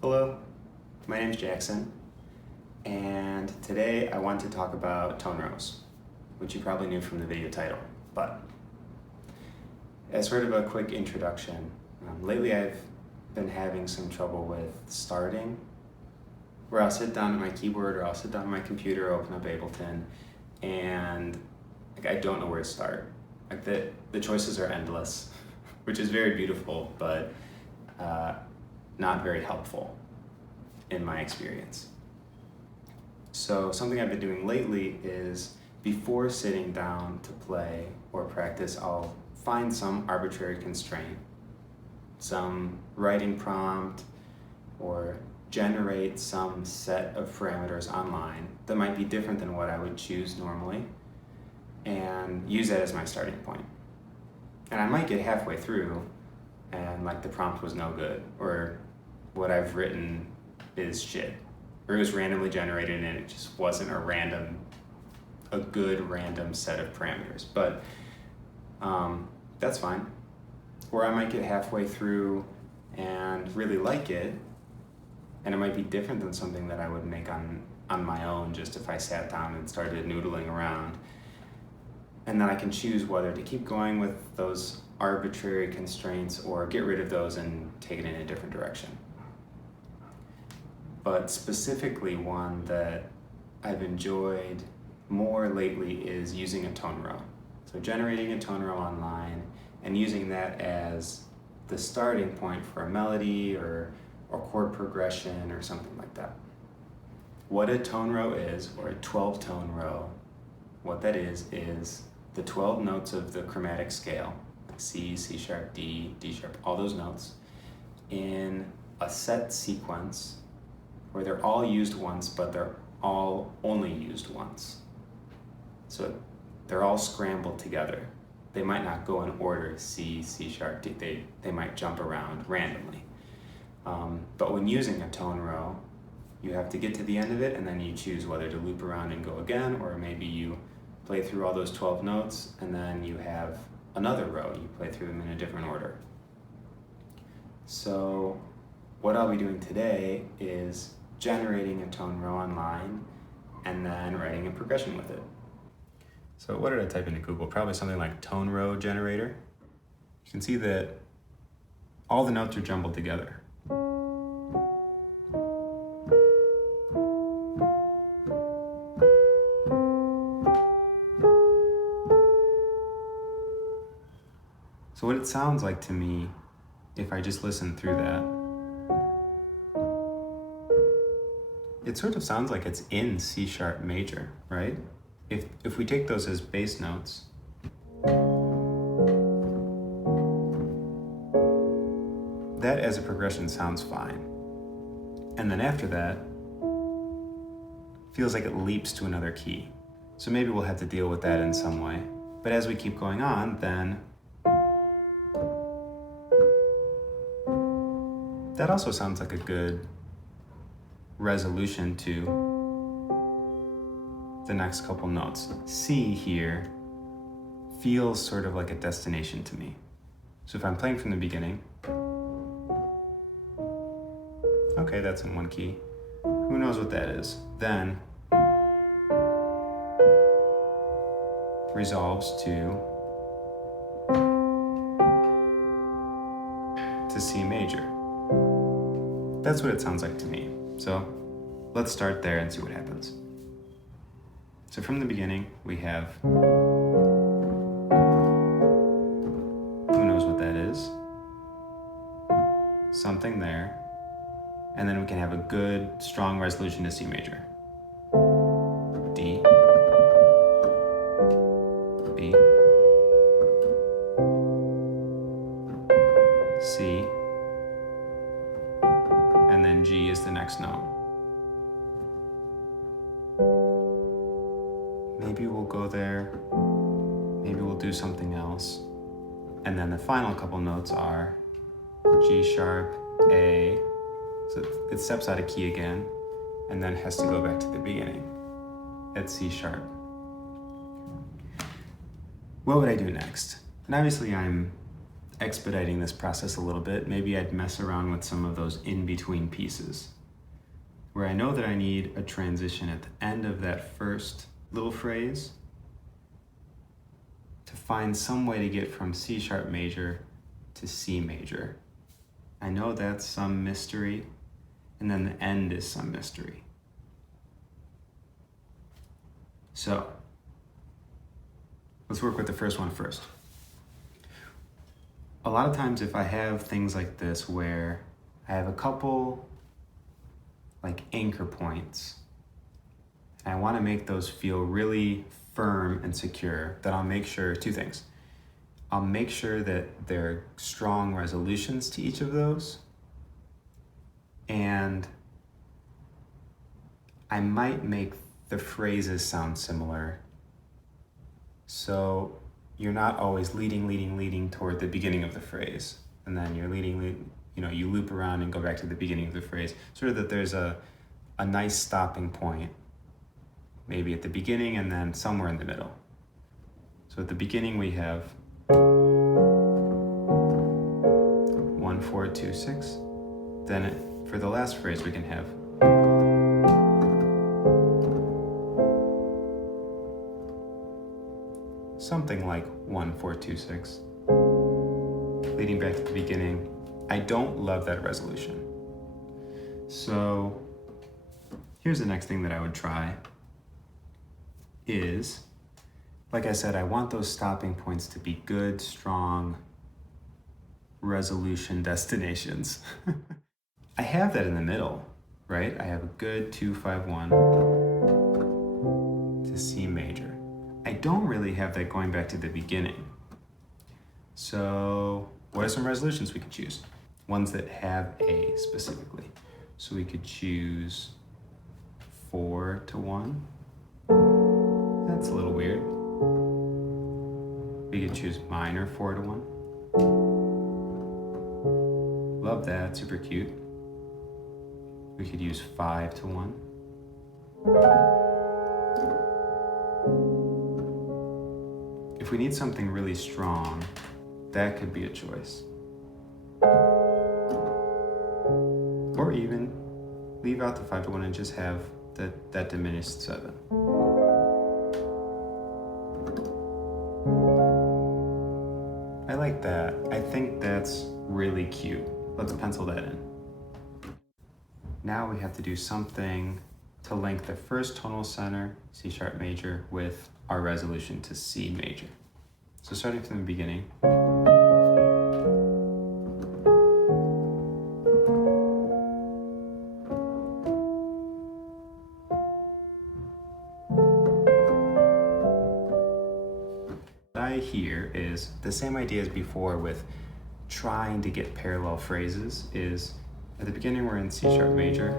Hello, my name's Jackson, and today I want to talk about tone rows, which you probably knew from the video title. But as sort of a quick introduction, lately I've been having some trouble with starting, where I'll sit down at my keyboard or I'll sit down at my computer, open up Ableton, and I don't know where to start. The choices are endless, which is very beautiful, but not very helpful in my experience. So something I've been doing lately is before sitting down to play or practice, I'll find some arbitrary constraint, some writing prompt, or generate some set of parameters online that might be different than what I would choose normally, and use that as my starting point. And I might get halfway through and the prompt was no good, or what I've written is shit, or it was randomly generated and it just wasn't a good random set of parameters. But that's fine. Or I might get halfway through and really like it, and it might be different than something that I would make on my own just if I sat down and started noodling around. And then I can choose whether to keep going with those arbitrary constraints or get rid of those and take it in a different direction. But specifically one that I've enjoyed more lately is using a tone row. So generating a tone row online and using that as the starting point for a melody or chord progression or something like that. What a tone row is, or a 12-tone row, what that is the 12 notes of the chromatic scale, like C, C sharp, D, D sharp, all those notes, in a set sequence where they're all used once, but they're all only used once. So they're all scrambled together. They might not go in order, C, C sharp, D, they might jump around randomly. But when using a tone row, you have to get to the end of it and then you choose whether to loop around and go again, or maybe you play through all those 12 notes and then you have another row, you play through them in a different order. So what I'll be doing today is generating a tone row online and then writing a progression with it. So what did I type into Google? Probably something like tone row generator. You can see that all the notes are jumbled together. So what it sounds like to me, if I just listen through that, it sort of sounds like it's in C sharp major, right? If we take those as bass notes, that as a progression sounds fine. And then after that, feels like it leaps to another key. So maybe we'll have to deal with that in some way. But as we keep going on, then that also sounds like a good resolution to the next couple notes. C here feels sort of like a destination to me. So if I'm playing from the beginning, okay, that's in one key. Who knows what that is? Then resolves to C major. That's what it sounds like to me. So let's start there and see what happens. So from the beginning, we have, who knows what that is, something there, and then we can have a good, strong resolution to C major. D, B, C, and then G is the next note. Maybe we'll go there, maybe we'll do something else. And then the final couple notes are G sharp, A, so it steps out of key again, and then has to go back to the beginning at C sharp. What would I do next? And obviously I'm expediting this process a little bit, maybe I'd mess around with some of those in-between pieces, where I know that I need a transition at the end of that first little phrase to find some way to get from C sharp major to C major. I know that's some mystery, and then the end is some mystery. So, let's work with the first one first. A lot of times if I have things like this where I have a couple like anchor points, and I want to make those feel really firm and secure, then I'll make sure two things. I'll make sure that there are strong resolutions to each of those, and I might make the phrases sound similar. So you're not always leading toward the beginning of the phrase, and then you're you loop around and go back to the beginning of the phrase, sort of that there's a nice stopping point, maybe at the beginning and then somewhere in the middle. So at the beginning we have 1, 4, 2, 6. Then for the last phrase we can have something like 1, 4, 2, 6, leading back to the beginning. I don't love that resolution. So here's the next thing that I would try is, like I said, I want those stopping points to be good, strong resolution destinations. I have that in the middle, right? I have a good 2, 5, 1 to C major. I don't really have that going back to the beginning. So what are some resolutions we could choose? Ones that have A specifically. So we could choose 4 to 1. That's a little weird. We could choose minor 4 to 1. Love that, super cute. We could use 5 to 1. If we need something really strong, that could be a choice. Or even leave out the 5 to 1 and just have that diminished 7. I like that. I think that's really cute. Let's pencil that in. Now we have to do something to link the first tonal center, C sharp major, with our resolution to C major. So starting from the beginning. What I hear is the same idea as before with trying to get parallel phrases is at the beginning we're in C sharp major.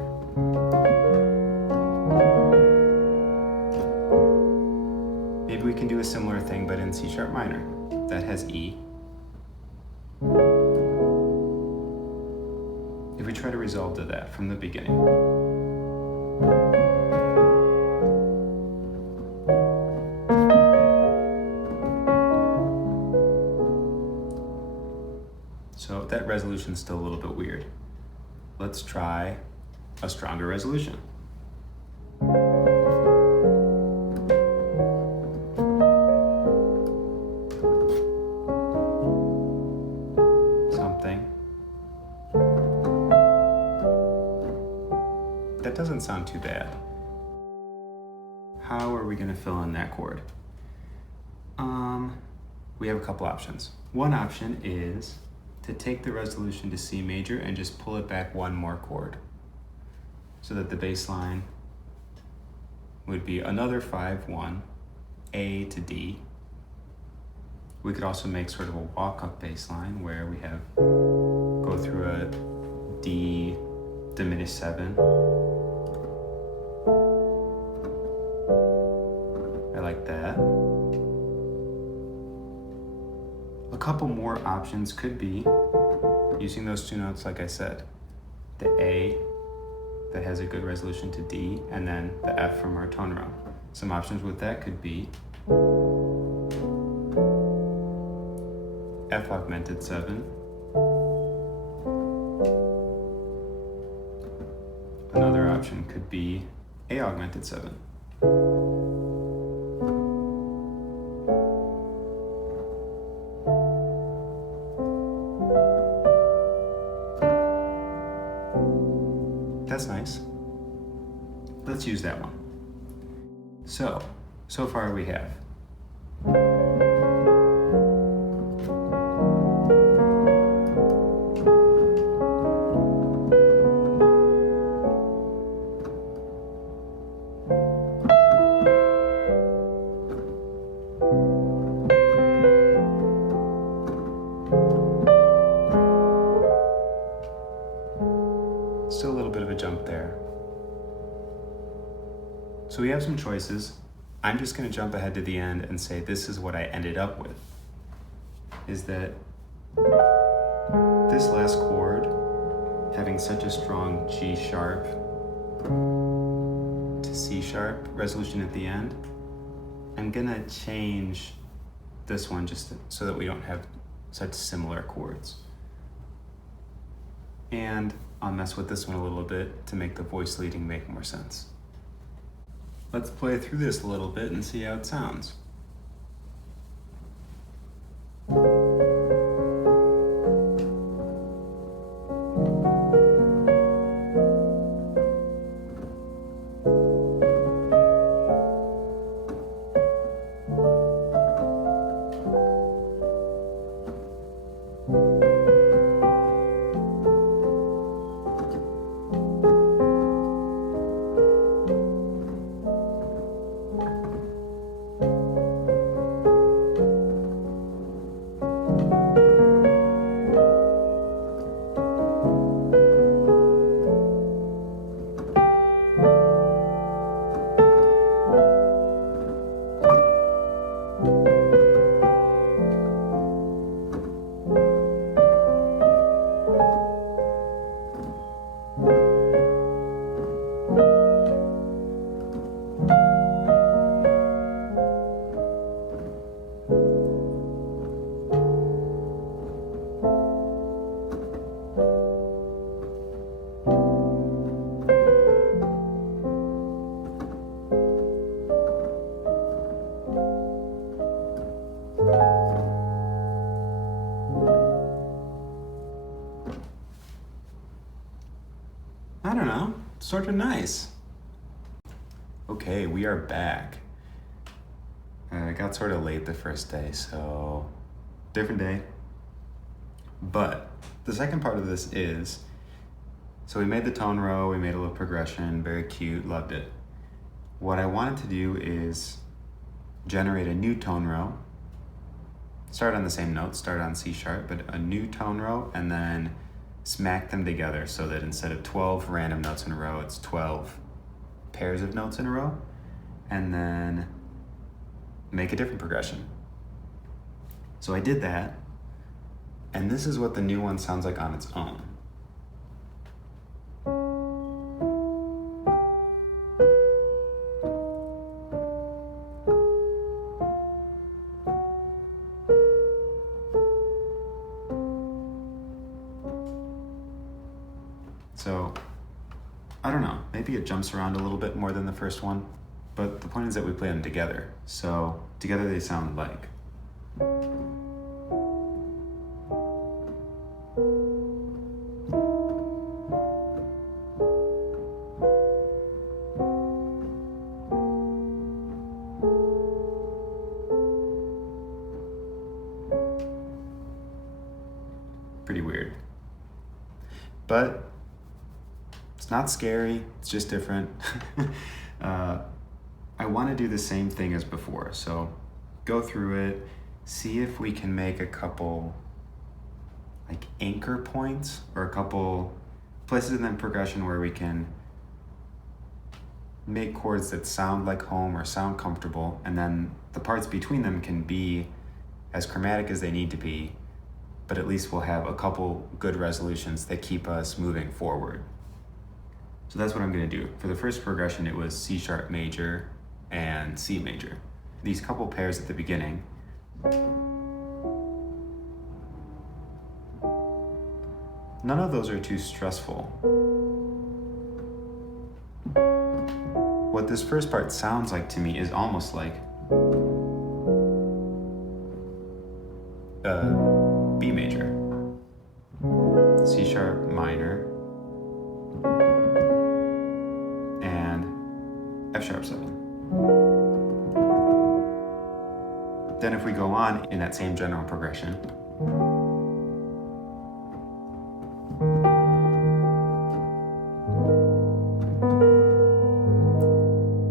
Maybe we can do a similar thing but in C sharp minor. That has E. If we try to resolve to that from the beginning. So that resolution's still a little bit weird. Let's try a stronger resolution. Something. That doesn't sound too bad. How are we going to fill in that chord? We have a couple options. One option is to take the resolution to C major and just pull it back one more chord, so that the bass line would be another 5-1, A to D. We could also make sort of a walk-up bass line where we have go through a D diminished 7. I like that. A couple more options could be using those two notes, like I said, the A that has a good resolution to D, and then the F from our tone row. Some options with that could be F augmented 7. Another option could be A augmented 7. That's nice. Let's use that one. So far we have still a little bit of a jump there. So we have some choices. I'm just going to jump ahead to the end and say this is what I ended up with. Is that this last chord, having such a strong G sharp to C sharp resolution at the end, I'm going to change this one just so that we don't have such similar chords. And I'll mess with this one a little bit to make the voice leading make more sense. Let's play through this a little bit and see how it sounds. I don't know, sort of nice. Okay, we are back. It got sort of late the first day, so different day. But the second part of this is, so we made the tone row, we made a little progression, very cute, loved it. What I wanted to do is generate a new tone row, start on the same note, start on C sharp, but a new tone row, and then smack them together so that instead of 12 random notes in a row, it's 12 pairs of notes in a row, and then make a different progression. So I did that, and this is what the new one sounds like on its own. So, I don't know, maybe it jumps around a little bit more than the first one, but the point is that we play them together. So, together they sound like. Pretty weird. But it's not scary, it's just different. I want to do the same thing as before, so go through it, see if we can make a couple like anchor points or a couple places in the progression where we can make chords that sound like home or sound comfortable, and then the parts between them can be as chromatic as they need to be, but at least we'll have a couple good resolutions that keep us moving forward. So that's what I'm gonna do. For the first progression, it was C sharp major and C major. These couple pairs at the beginning. none of those are too stressful. What this first part sounds like to me is almost like B major, C sharp minor, and F sharp 7. Then if we go on in that same general progression,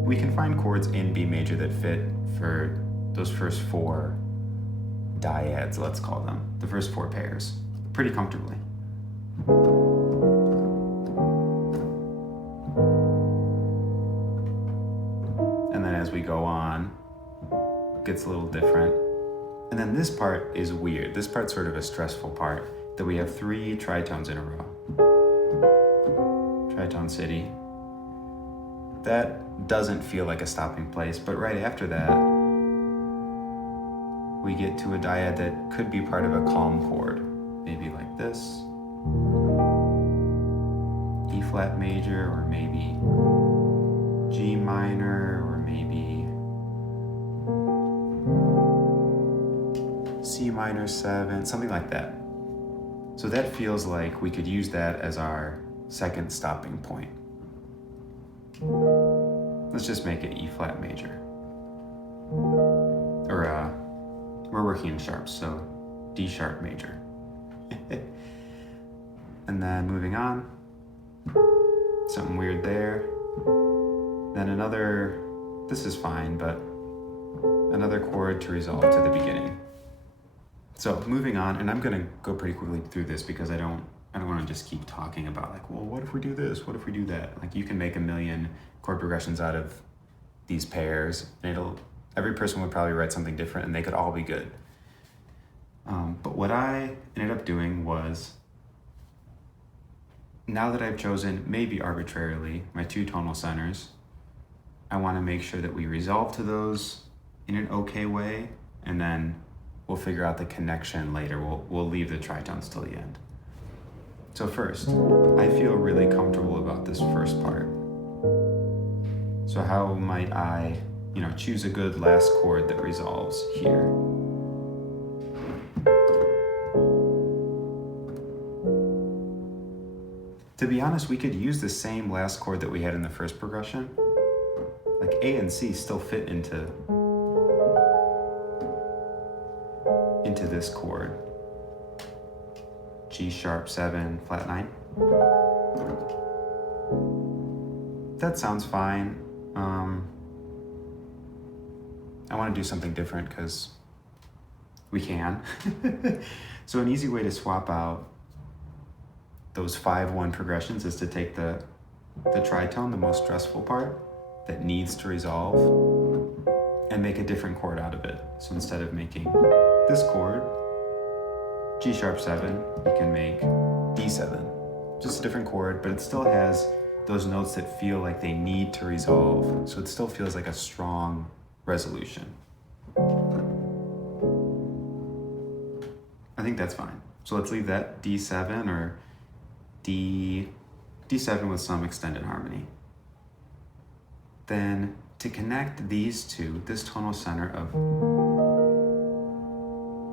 we can find chords in B major that fit for those first 4 dyads, let's call them, the first 4 pairs, pretty comfortably. And then as we go on, it gets a little different. And then this part is weird. This part's sort of a stressful part, that we have 3 tritones in a row. Tritone city. That doesn't feel like a stopping place, but right after that, we get to a dyad that could be part of a calm chord. Maybe like this. E flat major, or maybe G minor, or maybe C minor 7, something like that. So that feels like we could use that as our second stopping point. Let's just make it E flat major. Or we're working in sharps, so D sharp major. And then moving on, something weird there. Then another, this is fine, but another chord to resolve to the beginning. So moving on, and I'm gonna go pretty quickly through this because I don't want to just keep talking about like, well, what if we do this? What if we do that? Like, you can make a million chord progressions out of these pairs, and every person would probably write something different, and they could all be good. But what I ended up doing was, now that I've chosen, maybe arbitrarily, my 2 tonal centers, I want to make sure that we resolve to those in an okay way, and then we'll figure out the connection later. We'll leave the tritones till the end. So first, I feel really comfortable about this first part. So how might I, choose a good last chord that resolves here? To be honest, we could use the same last chord that we had in the first progression. Like A and C still fit into this chord. G sharp 7, flat 9. That sounds fine. I want to do something different because we can. So an easy way to swap out those 5-1 progressions is to take the tritone, the most stressful part that needs to resolve, and make a different chord out of it. So instead of making this chord, G sharp 7, we can make D7. Just a different chord, but it still has those notes that feel like they need to resolve. So it still feels like a strong resolution. I think that's fine. So let's leave that D7 or D7 with some extended harmony. Then to connect these two, this tonal center of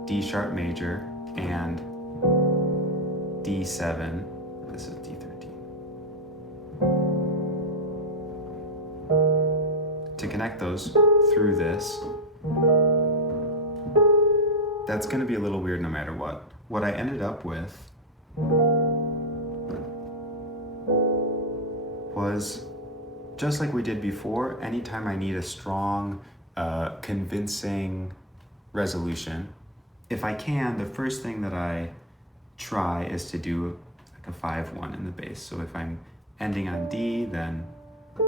D sharp major and D7, this is D13. To connect those through this, that's going to be a little weird no matter what. What I ended up with was, just like we did before, anytime I need a strong, convincing resolution, if I can, the first thing that I try is to do like a 5-1 in the bass. So if I'm ending on D, then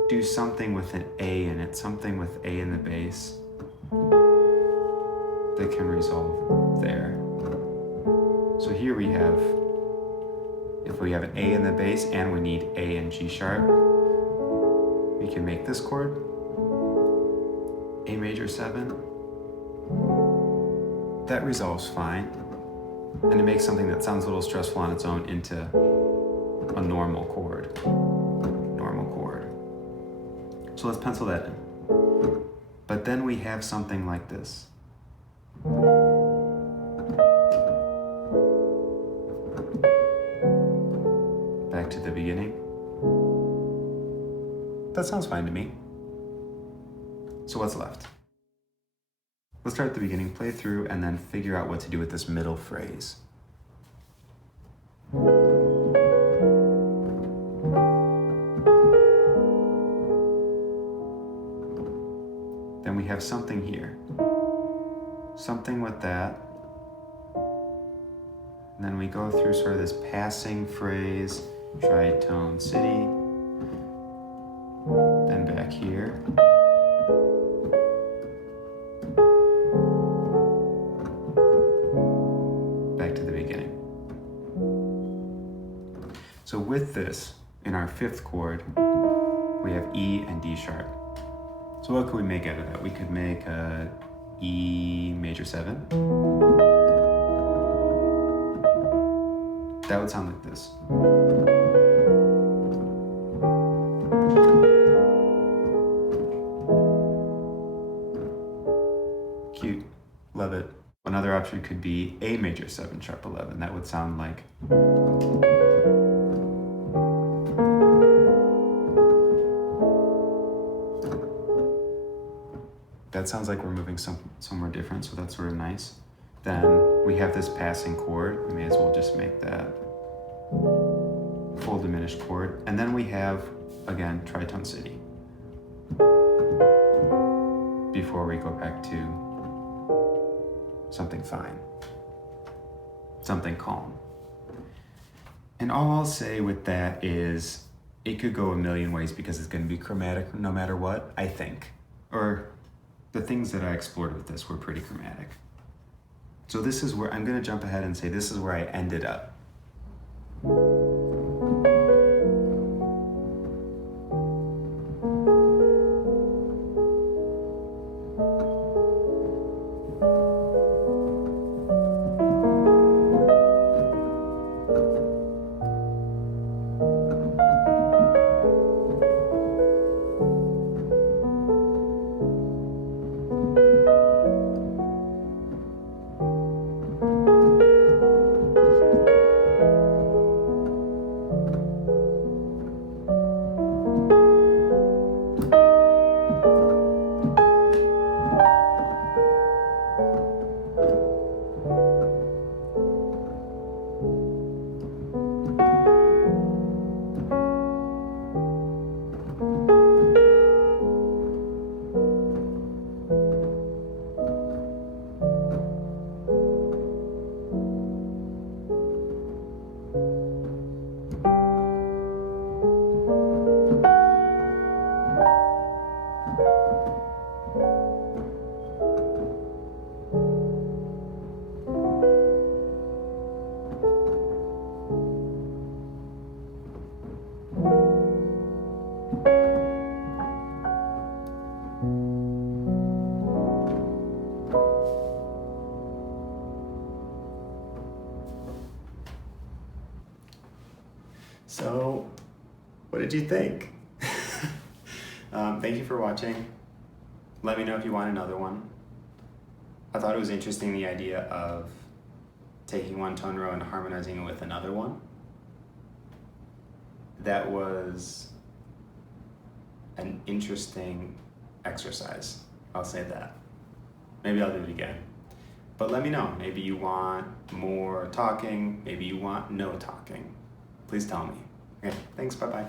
do something with an A in it, something with A in the bass that can resolve there. So here we have, if we have an A in the bass and we need A in G sharp, we can make this chord, A major 7. That resolves fine. and it makes something that sounds a little stressful on its own into a normal chord. Normal chord. So let's pencil that in. But then we have something like this. Back to the beginning. That sounds fine to me. So what's left? Let's start at the beginning, play through, and then figure out what to do with this middle phrase. Then we have something here. Something with that. And then we go through sort of this passing phrase, tritone city. Then back here. Back to the beginning. So with this, in our fifth chord, we have E and D sharp. So what could we make out of that? We could make a E major 7. That would sound like this. Cute. Love it. Another option could be A major 7 sharp 11. That would sound like. That sounds like we're moving somewhere different, so that's sort of nice. Then we have this passing chord. We may as well just make that full diminished chord. And then we have, again, tritone city. Before we go back to something fine, something calm. And all I'll say with that is it could go a million ways because it's going to be chromatic no matter what, I think. Or the things that I explored with this were pretty chromatic. So this is where I'm going to jump ahead and say this is where I ended up. So, what did you think? Thank you for watching. Let me know if you want another one. I thought it was interesting, the idea of taking one tone row and harmonizing it with another one. That was an interesting exercise, I'll say that. Maybe I'll do it again. But let me know, maybe you want more talking, maybe you want no talking. Please tell me. Okay, thanks, bye-bye.